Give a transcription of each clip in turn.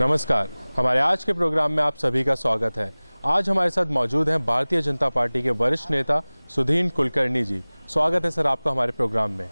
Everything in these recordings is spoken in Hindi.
नमस्कार, हमारे आज के प्रोग्राम में आप सभी का स्वागत है। आज हमारे साथ मौजूद हैं भारतीय जनता पार्टी के वरिष्ठ नेता सुधीन कुलकर्णी जी। स्वागत है सर आपका हमारे प्रोग्राम में।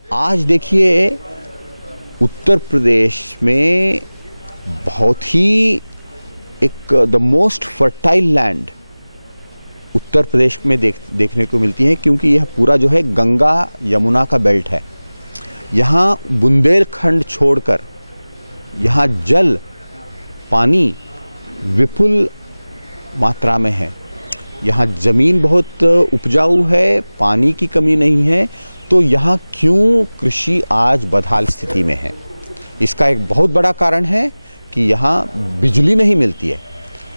आज देखिए उत्तर प्रदेश में बहुत ही एक the most fertile land Uttar Pradesh में देखने को मिलती है, क्योंकि यह पूरा जो है गंगा यमुना का बेल्ट है। यहाँ बुंदेलखंड छोड़कर यहाँ जल पानी विपुल मात्रा में है। यहाँ ज़मीन बहुत उपजाऊ है, पानी की कमी नहीं है। तो यहाँ क्यों कृषि आज बदहाल स्थिति में है? इसका एक बहुत बड़ा कारण है कि यहाँ बिजली नहीं मिलती है।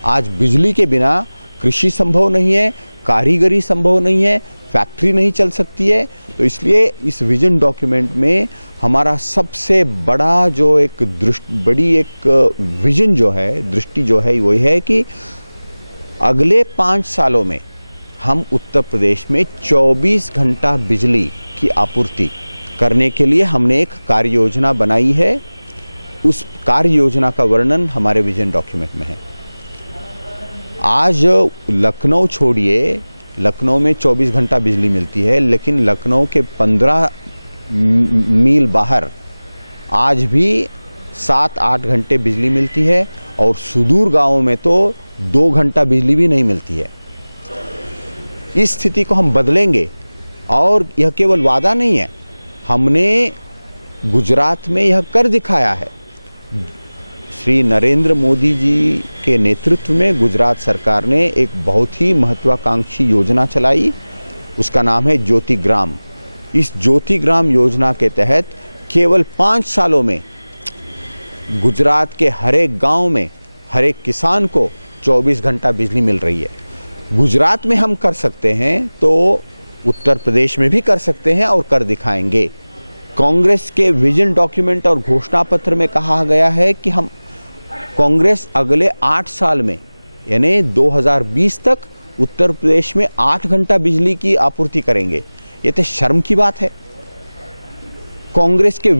आज बिजली के बिना कृषि संभव नहीं है, कारीगरी संभव नहीं है, फैक्ट्री नहीं चल सकती है। तो इसलिए इस विजन डॉक्यूमेंट में हमारा सबसे बड़ा जो एक बड़ी एक विजन जो है, दृष्टि जो है, वही है कि अगले 5 सालों में हम उत्तर प्रदेश में 24 घंटा बिजली की आपूर्ति करने के लिए हमने एक कार्य योजना बनाई है। उस कार्य योजना का वर्णन हमारे विजन डॉक्यूमेंट में है। आज लखनऊ छोड़िए, लखनऊ में 24 घंटा बिजली मिलती है, लेकिन लखनऊ के 15 मील बाहर आज भी 7-8 घंटे बिजली मिलती है, और सुदूर गांवों में तो 2 घंटा बिजली भी नहीं मिलती है। इस स्थिति को हम बदलेंगे, और यह केवल वादा नहीं है, हमने गुजरात में यह कर दिखाया है। श्री नरेंद्र मोदी जी के नेतृत्व में गुजरात सरकार ने एक बहुत ही महत्वाकांक्षी योजना चलाई, उसका नाम है ज्योति ग्राम। इस ज्योति ग्राम योजना के तहत केवल 5 सालों में गुजरात के हर एक गांव में हर एक किसान को 24 घंटा बिजली मिल रही है। गुजरात में हम कर सकते हैं तो उत्तर प्रदेश में भी कर सकते हैं, और कर दिखाएंगे। कांग्रेस के विजन डॉक्यूमेंट और घोषणा पत्र में कहा गया है कि हम कांग्रेस अगले 8 साल में यानी 2020 तक उत्तर प्रदेश में 8 घंटा बिजली की आपूर्ति करेंगे। ये तो शर्म की बात है। कांग्रेस के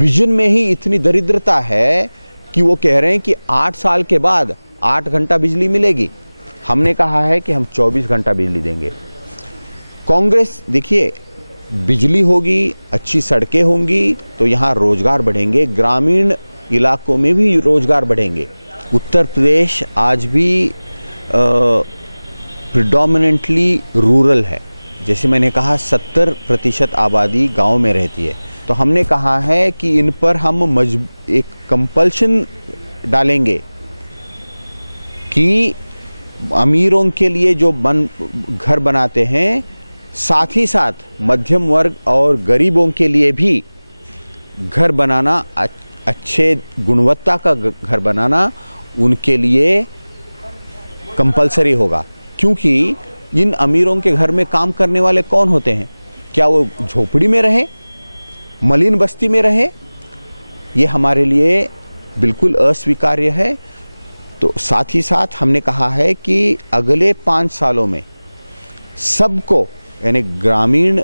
विजन में ही इतनी दरिद्रता है कि वो कह रहे हैं कि 8 साल के बाद 8 घंटा बिजली मिलेगी। हमने कहा है कि हम 24 घंटा बिजली देंगे। कांग्रेस देखिए, बिजली होगी, अच्छी सड़कें होंगी तो यहाँ रोजगार बढ़ेंगे, ग्रामीण इलाकों में भी रोजगार बढ़ेंगे। उत्तर प्रदेश आज भी प्रिडोमिनेंटली रूरल है। जैसे मैंने कहा 70% आबादी गांव में रहती है। तो हमने कहा है कि इन पर हम एक कंपल्शन डालेंगे कि अमीरों के लिए जो घर बनाते हैं, साथ ही साथ मध्यम वर्ग और गरीबों के लिए भी घर बनाना अच्छे गुणवत्ता का घर बनाना उनके लिए कंपलसरी होगा, क्योंकि इन अमीरों के घर में काम करने वाले कौन होते हैं? क्या वो झोपड़ी में रहे, मलिन बस्ती में रहे? ये हमारे लिए बिल्कुल अस्वीकार्य है। तो साथ ही साथ हमने कहा है कि अगले 5 सालों में सबको, यानी ग्रामीण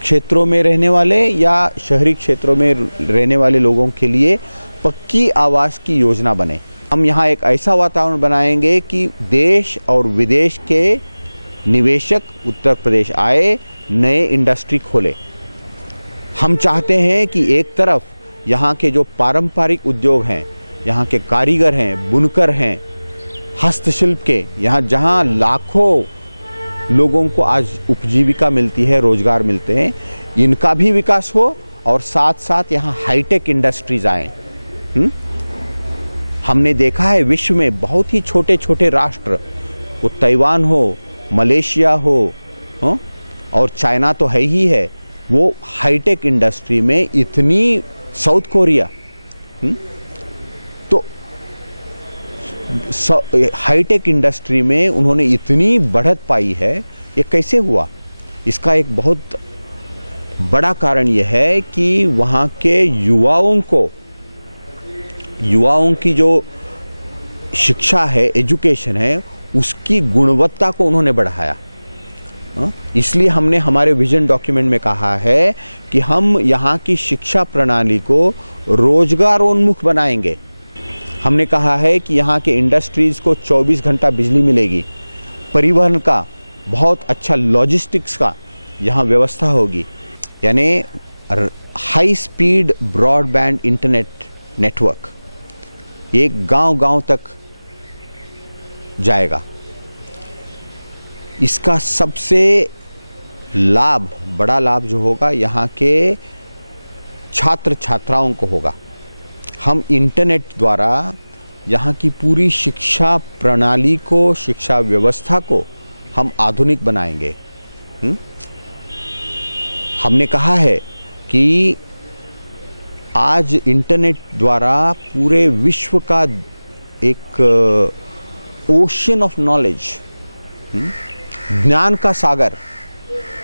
क्षेत्रों में रहने वाले या शहरी क्षेत्रों में रहने वाले लोगों के लिए पक्की आवास की योजना बने। हम यहाँ एक ऐसा वातावरण बनाएंगे कि देश और विदेश के निवेशक उत्तर प्रदेश आए, नए इंडस्ट्री खोले। हम चाहते हैं कि एक तरफ यहाँ के जो पारंपरिक उद्योग हैं, यहाँ के कारीगर हैं, बुनकर हैं, हस्तशिल्प के, यहाँ जहाँ लाखों लोगों को आज उपजीविका मिलती है, रोजगार मिलते हैं, इनका भी विकास हो और साथ साथ यहाँ हाईटेक इंडस्ट्रीज आए। हमने देखा है विश्व में बहुत ही छोटे छोटे राष्ट्र, वो ताइवान हो, मलेशिया हो, और चाइना तो है ही है, वो हाईटेक इंडस्ट्री में इतनी, साउथ कोरिया, तो हाईटेक इंडस्ट्री में उन्होंने इतनी बढ़त पाई है। ये कैसे हुआ? इसका एक बहुत बड़ा कारण यह है कि वहाँ के युवाओं की जो शिक्षा है, एजुकेशन है, उसकी गुणवत्ता को उन्होंने बढ़ाया। इसलिए हमने हमारे विजन डॉक्यूमेंट में कहा है कि हम यहाँ की शिक्षा प्रणाली को रोजगारोन्मुख बनाएंगे। हमने कहा है कि यहाँ के इंडस्ट्रीज को 24 घंटा बिजली मिलेगी, परिवहन का बहुत अच्छा, लॉजिस्टिक्स का यहाँ व्यवस्था होगी, यानी high speed broadband internet network ये गांव-गांव तक जाएगा। इसका सबसे बड़ा लाभ जो होगा यहाँ के छात्र छात्राओं को होगा। हम इंटरनेट द्वारा यहाँ की पूरी शिक्षा प्रणाली को, शिक्षा व्यवस्था को हम आधुनिक बनाएंगे। हमने कहा है कि आज इंटरनेट द्वारा पूरे विश्व का एक ओशन ऑफ नॉलेज, ज्ञान का सागर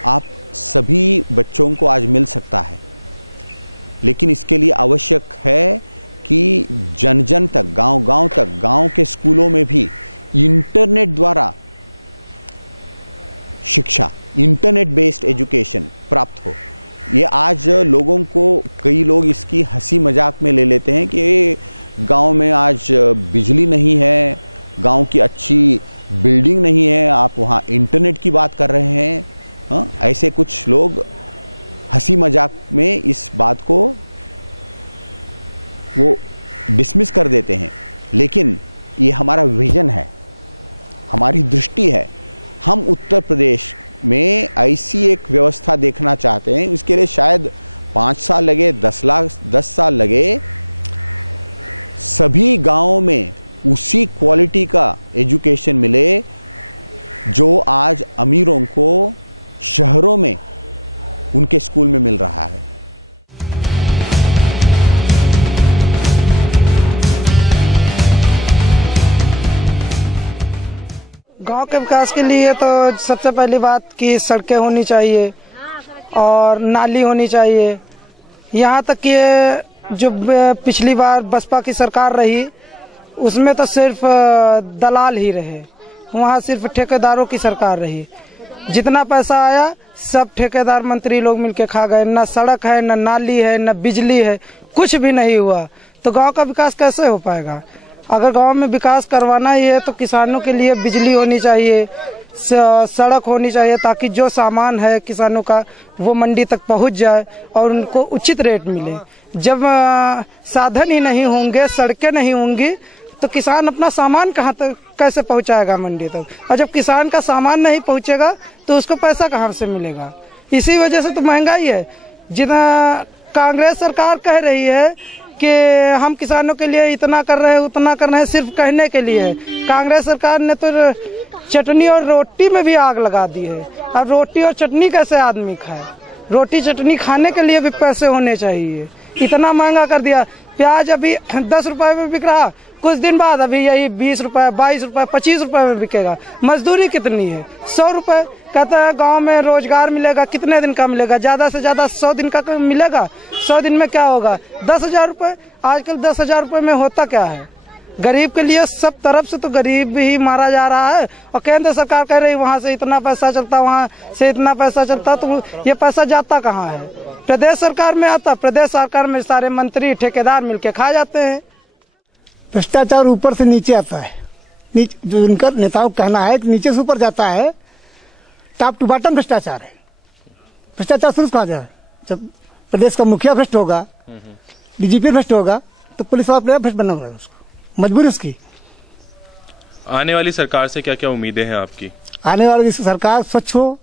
आप सभी बच्चों को आज मिल सकता है। लेकिन इसके लिए आवश्यक है कि जन जन तक, गांव-गांव तक, गांव के स्कूलों में भी इंटरनेट द्वारा शिक्षा, इंटरनेट बेस्ड एजुकेशन प्राप्त हो। ये आज लोगों को, कई लोग इसकी हंसी मजाक में ले लेते हैं कि गांव में आज बिजली नहीं है, गांव की अच्छी बिल्डिंग नहीं है, आप वहाँ इंटरनेट की बात कर रहे हैं। ऐसे कुछ लोग हंसी मजाक में इस बात को वो डिसमिस कर देते हैं। लेकिन ये हमारा विजन है, हमारी दृष्टि है। हम उत्तर प्रदेश में ऐसी एक व्यवस्था देखना चाहते हैं। इसके लिए शायद 5 साल लगे, 10 साल लगे, सभी गांवों में उसी क्वालिटी का एजुकेशन मिले जो आज अमीरों को शहरों में उनके स्कूल में मिल रहा है। गांव के विकास के लिए तो सबसे पहली बात कि सड़कें होनी चाहिए और नाली होनी चाहिए। यहाँ तक कि जो पिछली बार बसपा की सरकार रही उसमें तो सिर्फ दलाल ही रहे, वहाँ सिर्फ ठेकेदारों की सरकार रही। जितना पैसा आया सब ठेकेदार मंत्री लोग मिलके खा गए। न सड़क है, न नाली है, न बिजली है, कुछ भी नहीं हुआ। तो गांव का विकास कैसे हो पाएगा? अगर गांव में विकास करवाना ही है तो किसानों के लिए बिजली होनी चाहिए, सड़क होनी चाहिए, ताकि जो सामान है किसानों का वो मंडी तक पहुंच जाए और उनको उचित रेट मिले। जब साधन ही नहीं होंगे, सड़कें नहीं होंगी, तो किसान अपना सामान कहाँ तक, कैसे पहुंचाएगा मंडी तक? और जब किसान का सामान नहीं पहुंचेगा तो उसको पैसा कहाँ से मिलेगा? इसी वजह से तो महंगाई है। जितना कांग्रेस सरकार कह रही है कि हम किसानों के लिए इतना कर रहे हैं, उतना कर रहे हैं, सिर्फ कहने के लिए है। कांग्रेस सरकार ने तो चटनी और रोटी में भी आग लगा दी है। अब रोटी और चटनी कैसे आदमी खाए? रोटी चटनी खाने के लिए भी पैसे होने चाहिए। इतना महंगा कर दिया। प्याज अभी 10 रुपए में बिक रहा, कुछ दिन बाद अभी यही 20 रुपए, 22 रुपए, 25 रुपए में बिकेगा। मजदूरी कितनी है? 100 रुपए। कहते हैं गांव में रोजगार मिलेगा, कितने दिन का मिलेगा? ज्यादा से ज्यादा 100 दिन का मिलेगा। 100 दिन में क्या होगा? 10,000 रुपए। आजकल 10,000 रुपए में होता क्या है? गरीब के लिए सब तरफ से तो गरीब ही मारा जा रहा है। और केंद्र सरकार कह रही वहाँ से इतना पैसा चलता, वहाँ से इतना पैसा चलता, तो ये पैसा जाता कहाँ है? प्रदेश सरकार में आता, प्रदेश सरकार में सारे मंत्री ठेकेदार मिलके खा जाते हैं। भ्रष्टाचार ऊपर से नीचे आता है। जो उनका नेताओं का कहना है कि नीचे से ऊपर जाता है, टॉप टू बॉटम भ्रष्टाचार है। भ्रष्टाचार शुरू कहाँ जाए? जब प्रदेश का मुखिया भ्रष्ट होगा, डीजीपी भ्रष्ट होगा, तो पुलिस वाला भ्रष्ट बनना होगा, उसको मजबूरी उसकी। आने वाली सरकार से क्या क्या उम्मीदें हैं आपकी? आने वाली सरकार स्वच्छ हो,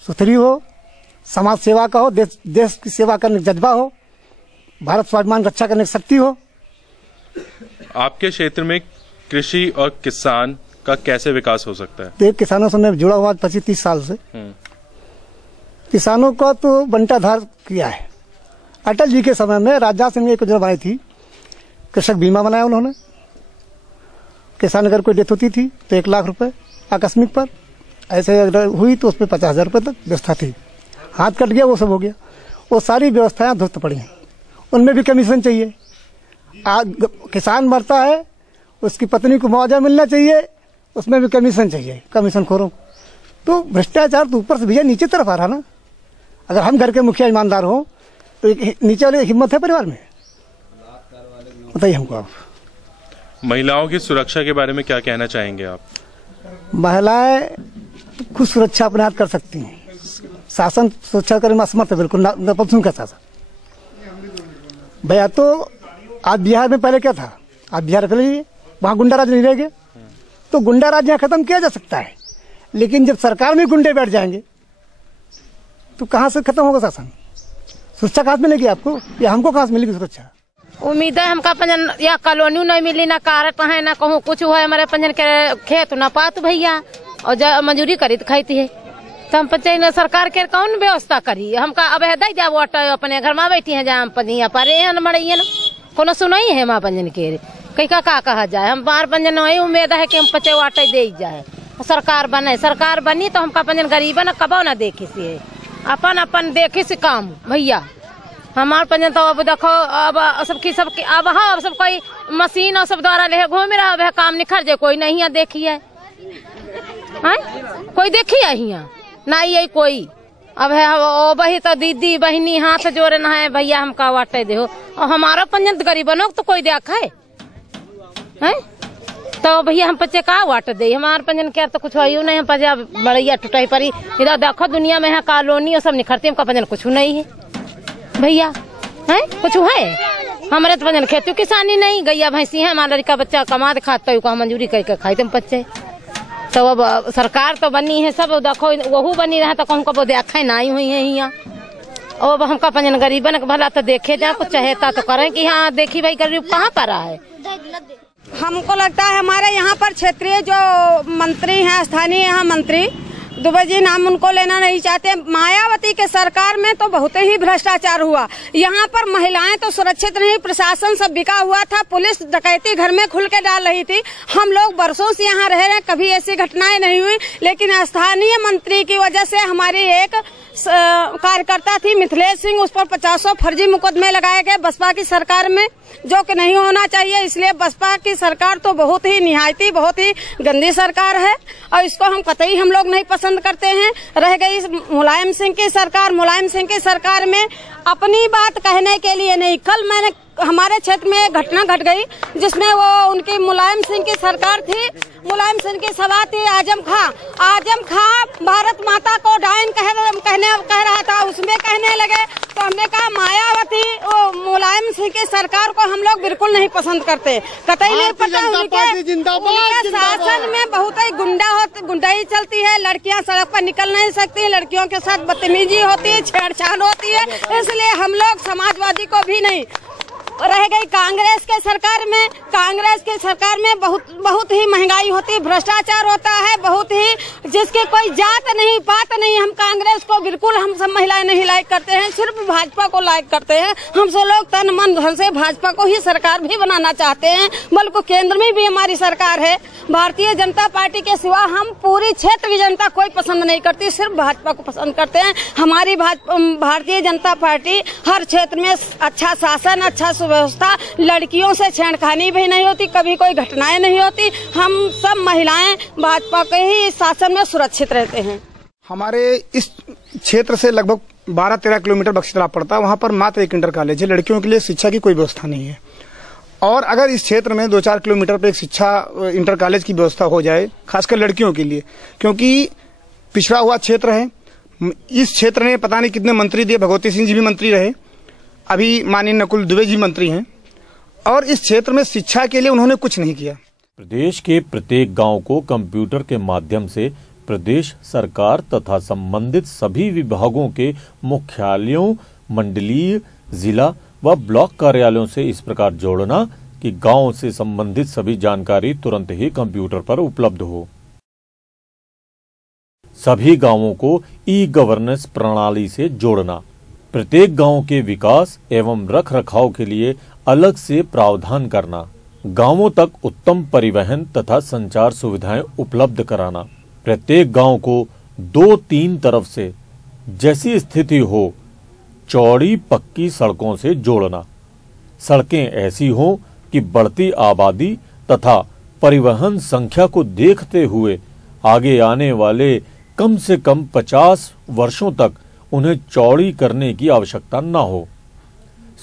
सुथरी हो, समाज सेवा का हो, देश की सेवा करने का जज्बा हो, भारत स्वाभिमान रक्षा करने की शक्ति हो। आपके क्षेत्र में कृषि और किसान का कैसे विकास हो सकता है? देख, किसानों से मैं जुड़ा हुआ 25-30 साल से। किसानों का तो बंटाधार किया है। अटल जी के समय में राजनाथ सिंह ने एक योजना आई थी, कृषक बीमा बनाया उन्होंने। किसान अगर कोई डेथ होती थी तो 1 लाख रुपए आकस्मिक पर, ऐसे अगर हुई तो उसमें 50,000 रुपए तक व्यवस्था थी। हाथ कट गया, वो सब हो गया। वो सारी व्यवस्थाएं ध्वस्त पड़ी हैं। उनमें भी कमीशन चाहिए। किसान मरता है, उसकी पत्नी को मुआवजा मिलना चाहिए, उसमें भी कमीशन चाहिए, कमीशन खोरों। तो भ्रष्टाचार तो ऊपर से भैया नीचे तरफ आ रहा ना। अगर हम घर के मुखिया ईमानदार हो तो नीचे वाले हिम्मत है परिवार में? बताइए हमको आप। महिलाओं की सुरक्षा के बारे में क्या कहना चाहेंगे आप? महिलाएं खुद सुरक्षा अपने हाथ कर सकती हैं। शासन सुरक्षा करने में असमर्थ है बिल्कुल, नपुंसक का शासन। भैया तो आज बिहार में पहले क्या था? आप बिहार पहले वहाँ गुंडा राज नहीं रहेंगे, तो गुंडा राज यहाँ खत्म किया जा सकता है। लेकिन जब सरकार में गुंडे बैठ जाएंगे तो कहाँ से खत्म होगा शासन? सुरक्षा कहाँ से मिलेगी आपको, या हमको कहाँ से मिलेगी सुरक्षा? उम्मीद है हमका पंजन या कॉलोनी नहीं मिली, ना कारट है, ना कहूँ कुछ हुआ है। हमारे पंजन के खेत ना पात भैया, और मजूरी करी तो खाती है। तो हम पंचायत सरकार के कौन व्यवस्था करी? हमका अब है दे जाओ ऑटो, अपने घर में बैठी है, जहाँ पंजिया पर मड़िए ना कोनो सुनाई है माँ पंजन के कई का कहा जाए। हम बार पंजन वही उम्मीद है कि हम पचे ऑटो दे जाए, सरकार बने। सरकार बनी तो हमका पंजन गरीब न कबो न देखी से अपन अपन देखी से काम भैया। हमार पंजन तो अब देखो, अब सबकी अब हाँ सब कोई मशीन और सब द्वारा ले घूम रहा है, काम निखर जाए। कोई नहीं देखी है, कोई देखी है यहाँ नहीं है कोई। अब है ओ बही तो दीदी बहनी हाथ जोड़ना है भैया, हमका वाटे दे हो। और हमारा पंजन तो गरीबनों तो कोई देखा है तो भैया हम पचे का वाट दे? हमारे पंजन के तो कुछ हुई नहीं। हम पचा बड़ैया टुटाई परी इधर देखो दुनिया में है कॉलोनी और सब निखरती, हमका पंजन कुछ नहीं है भैया। है कुछ है हमारे तो पंजन खेती किसानी नहीं, गैया भैंसी है, हमारा लड़का बच्चा कमा खाता है, मंजूरी करके खाई तुम बच्चे। तो अब सरकार तो बनी है, सब देखो वहू बनी रहा तो कहूँ कब देखा नहीं हुई है यहाँ। अब हमका पंजन गरीबन भला तो देखे जा, कुछ चाहता तो करें कि हाँ देखी भाई गरीब कहाँ पर है। हमको लगता है हमारे यहाँ पर क्षेत्रीय जो मंत्री हैं, स्थानीय यहाँ मंत्री दुबे जी, नाम उनको लेना नहीं चाहते। मायावती के सरकार में तो बहुत ही भ्रष्टाचार हुआ। यहाँ पर महिलाएं तो सुरक्षित नहीं, प्रशासन सब बिका हुआ था, पुलिस डकैती घर में खुल के डाल रही थी। हम लोग बरसों से यहाँ रह रहे हैं, कभी ऐसी घटनाएं नहीं हुई। लेकिन स्थानीय मंत्री की वजह से हमारी एक कार्यकर्ता थी मिथिलेश सिंह, उस पर 50 फर्जी मुकदमे लगाए गए बसपा की सरकार में, जो कि नहीं होना चाहिए। इसलिए बसपा की सरकार तो बहुत ही गंदी सरकार है और इसको हम कतई हम लोग नहीं पसंद करते हैं। रह गई मुलायम सिंह की सरकार, मुलायम सिंह की सरकार में अपनी बात कहने के लिए नहीं। कल मैंने हमारे क्षेत्र में एक घटना घट गई जिसमें वो उनकी मुलायम सिंह की सरकार थी, मुलायम सिंह की सभा थी। आजम खां भारत माता को डायन कह रहा था, उसमें कहने लगे। तो हमने कहा मायावती वो मुलायम सिंह की सरकार को हम लोग बिल्कुल नहीं पसंद करते, कतई नहीं पसंद। शासन में बहुत ही गुंडाई चलती है, लड़कियां सड़क पर निकल नहीं सकती, लड़कियों के साथ बदतमीजी होती है, छेड़छाड़ होती है। इसलिए हम लोग समाजवादी को भी नहीं, रह गई कांग्रेस के सरकार में बहुत ही महंगाई होती है, भ्रष्टाचार होता है बहुत ही, जिसकी कोई जात नहीं पात नहीं। हम कांग्रेस को बिल्कुल हम सब महिलाएं नहीं लाइक करते हैं, सिर्फ भाजपा को लाइक करते हैं। हम सब लोग तन मन धन से भाजपा को ही सरकार भी बनाना चाहते हैं, बल्कि केंद्र में भी हमारी सरकार है। भारतीय जनता पार्टी के सिवा हम पूरी क्षेत्र की जनता कोई पसंद नहीं करती, सिर्फ भाजपा को पसंद करते हैं। हमारी भारतीय जनता पार्टी हर क्षेत्र में अच्छा शासन, अच्छा सुव्यवस्था, लड़कियों से छेड़खानी भी नहीं होती, कभी कोई घटनाएं नहीं होती। हम सब महिलाएं भाजपा के ही शासन में सुरक्षित रहते हैं। हमारे इस क्षेत्र से लगभग 12-13 किलोमीटर बख्शी तालाब पड़ता है। वहाँ पर मात्र एक इंटर कॉलेज है। लड़कियों के लिए शिक्षा की कोई व्यवस्था नहीं है। और अगर इस क्षेत्र में 2-4 किलोमीटर पर एक शिक्षा इंटर कॉलेज की व्यवस्था हो जाए, खासकर लड़कियों के लिए, क्योंकि पिछड़ा हुआ क्षेत्र है। इस क्षेत्र ने पता नहीं कितने मंत्री दिए, भगवती सिंह जी भी मंत्री रहे, अभी माननीय नकुल दुबे जी मंत्री हैं, और इस क्षेत्र में शिक्षा के लिए उन्होंने कुछ नहीं किया। प्रदेश के प्रत्येक गांव को कंप्यूटर के माध्यम से प्रदेश सरकार तथा संबंधित सभी विभागों के मुख्यालयों, मंडलीय, जिला व ब्लॉक कार्यालयों से इस प्रकार जोड़ना कि गांव से संबंधित सभी जानकारी तुरंत ही कंप्यूटर पर उपलब्ध हो। सभी गांवों को ई गवर्नेंस प्रणाली से जोड़ना। प्रत्येक गांव के विकास एवं रख रखाव के लिए अलग से प्रावधान करना। गांवों तक उत्तम परिवहन तथा संचार सुविधाएं उपलब्ध कराना। प्रत्येक गांव को 2-3 तरफ से जैसी स्थिति हो चौड़ी पक्की सड़कों से जोड़ना। सड़कें ऐसी हों कि बढ़ती आबादी तथा परिवहन संख्या को देखते हुए आगे आने वाले कम से कम 50 वर्षों तक उन्हें चौड़ी करने की आवश्यकता न हो।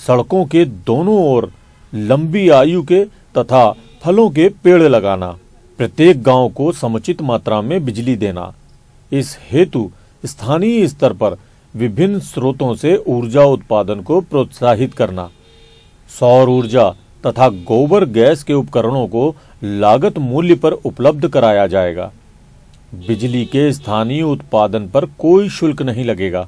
सड़कों के दोनों ओर लंबी आयु के तथा फलों के पेड़ लगाना। प्रत्येक गांव को समुचित मात्रा में बिजली देना। इस हेतु स्थानीय स्तर पर विभिन्न स्रोतों से ऊर्जा उत्पादन को प्रोत्साहित करना। सौर ऊर्जा तथा गोबर गैस के उपकरणों को लागत मूल्य पर उपलब्ध कराया जाएगा। बिजली के स्थानीय उत्पादन पर कोई शुल्क नहीं लगेगा।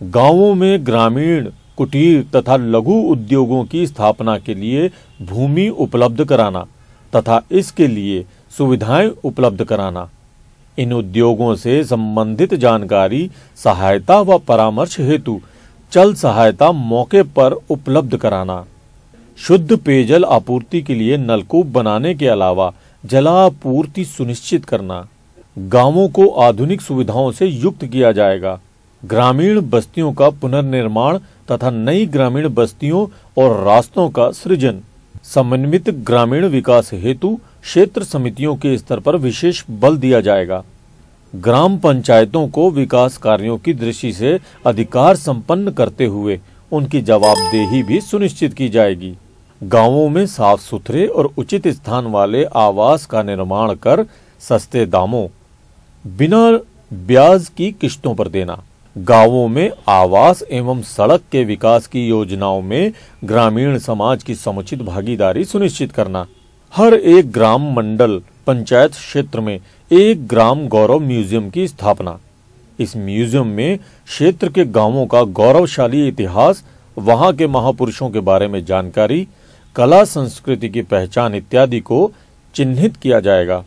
गांवों में ग्रामीण, कुटीर तथा लघु उद्योगों की स्थापना के लिए भूमि उपलब्ध कराना तथा इसके लिए सुविधाएं उपलब्ध कराना। इन उद्योगों से संबंधित जानकारी, सहायता व परामर्श हेतु चल सहायता मौके पर उपलब्ध कराना। शुद्ध पेयजल आपूर्ति के लिए नलकूप बनाने के अलावा जलापूर्ति सुनिश्चित करना। गांवों को आधुनिक सुविधाओं से युक्त किया जाएगा। ग्रामीण बस्तियों का पुनर्निर्माण तथा नई ग्रामीण बस्तियों और रास्तों का सृजन। समन्वित ग्रामीण विकास हेतु क्षेत्र समितियों के स्तर पर विशेष बल दिया जाएगा। ग्राम पंचायतों को विकास कार्यों की दृष्टि से अधिकार संपन्न करते हुए उनकी जवाबदेही भी सुनिश्चित की जाएगी। गांवों में साफ सुथरे और उचित स्थान वाले आवास का निर्माण कर सस्ते दामों, बिना ब्याज की किश्तों पर देना। गांवों में आवास एवं सड़क के विकास की योजनाओं में ग्रामीण समाज की समुचित भागीदारी सुनिश्चित करना। हर एक ग्राम मंडल पंचायत क्षेत्र में एक ग्राम गौरव म्यूजियम की स्थापना। इस म्यूजियम में क्षेत्र के गांवों का गौरवशाली इतिहास, वहां के महापुरुषों के बारे में जानकारी, कला संस्कृति की पहचान इत्यादि को चिन्हित किया जाएगा।